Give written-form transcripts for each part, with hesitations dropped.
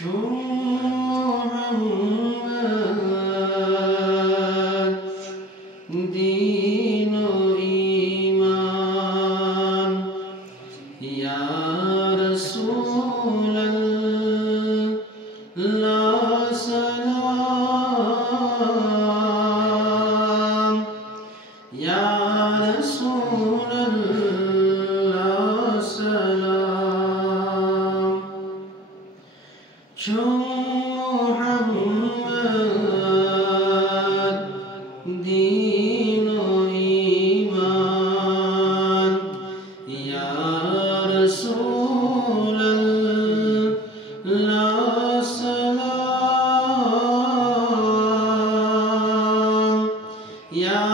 محمد دين إيمان يا رسول الله سلام يا رسول الله سلام محمد دين إيمان يا رسول الله سلام يا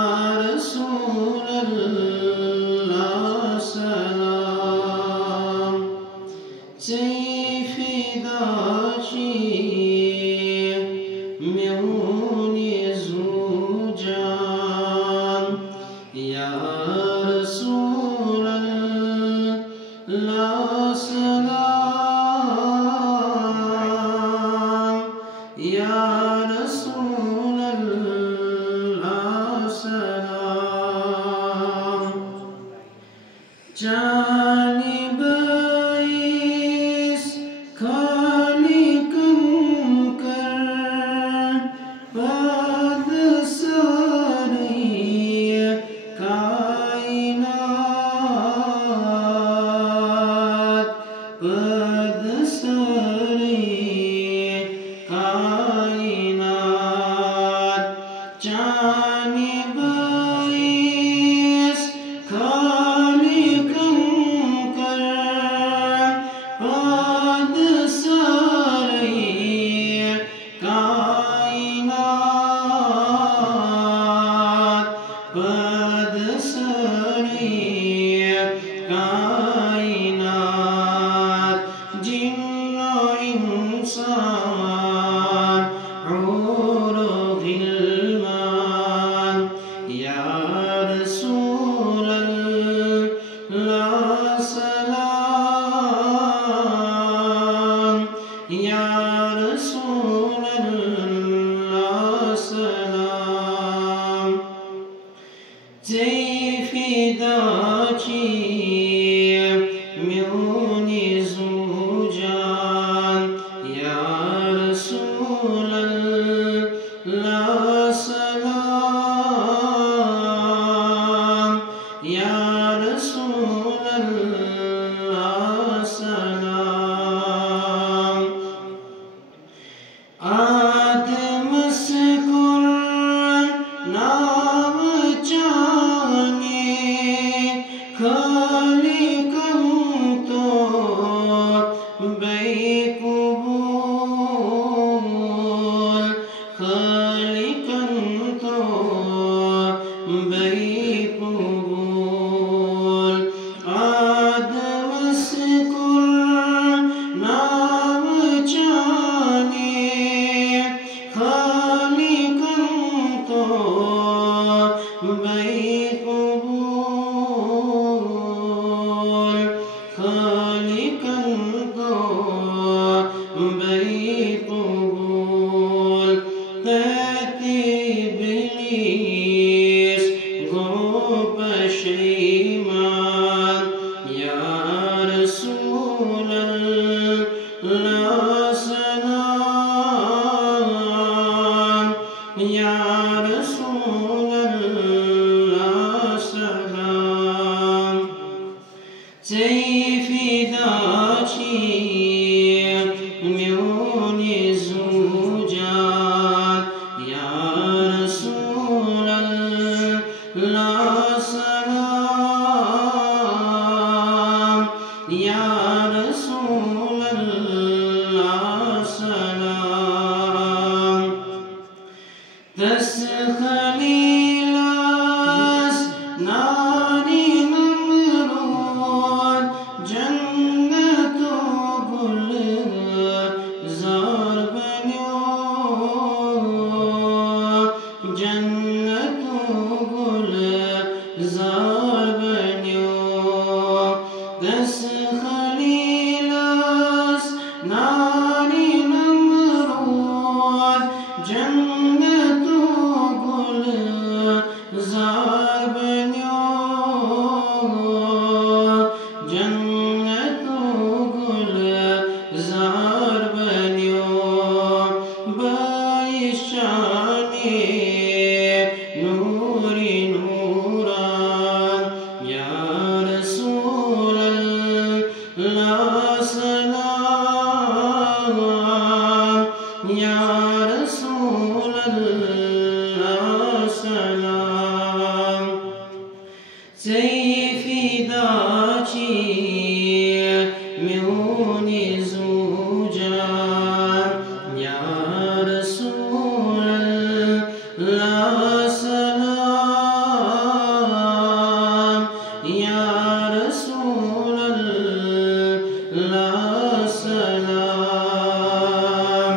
رسول الله سلام سيفي داشي ميوني زوجان يا رسول الله سلام يا رسول الله سلام جانب इस खाली कंकर पद सारी कायनात पद सारी कायनात जानिब इस खाली कंकर पद सारी कायनात पद सारी कायनात जिन्नो इंसान और गिलमान या रसूल अल्लाह सलाम या रसूल अल्लाह सलाम ज़ैफ़ी दाची म्यूनी ज़ूजान या रसूल अल्लाह सलाम या रसूल अल्लाह सलाम आदम से नाम जाने खालिकम तो बेकबूल खालिकम तो बेकबूल आदम से नाम जाने खालिकम तो बेकबूल खालिकम तो बेकबूल कहती इब्लीस गो पशैमान या रसूल अल्लाह सलाम या रसूल अल्लाह सलाम ज़ैफ़ी दाची म्यूनी ज़ूजान या रसूल अल्लाह सलाम या रसूल अल्लाह सलाम दस खलीलास नारी नमरूद जन्नतो गुलज़ार बन्यो जन्नतो गुलज़ार बन्यो दस खलीलास नारी ला सलाम या रसूल अल्लाह सलाम Seyfi daci miuni zuja ya Rasulallah salam ya Rasulallah salam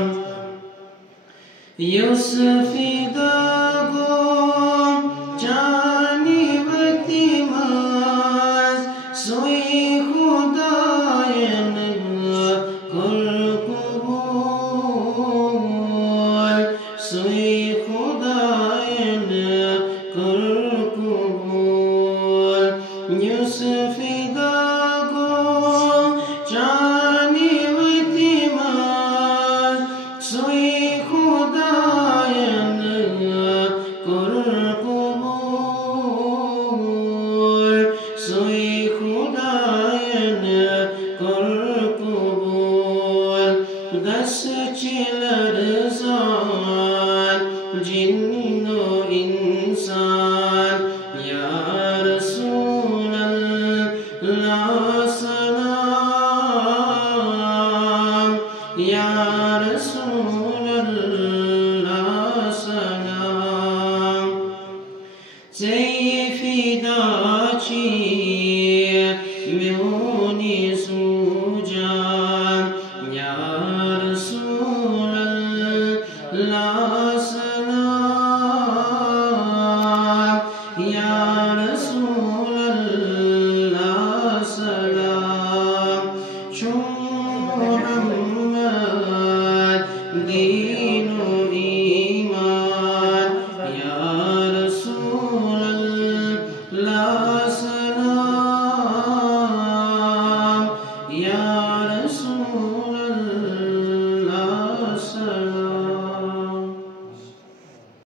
Yusufi dago jani Soy Khudayan kul kubul Soy Khudayan kul kubul Yusufi dago jani vatimas Soy Khudayan kul kubul Soy दस चिलर ज़ान जिन्नो इंसान या रसूलल्लाह सलाम या रसूलल्लाह सलाम Seyfi daci miuni zuja ya Rasulallah salam ya Rasulallah salam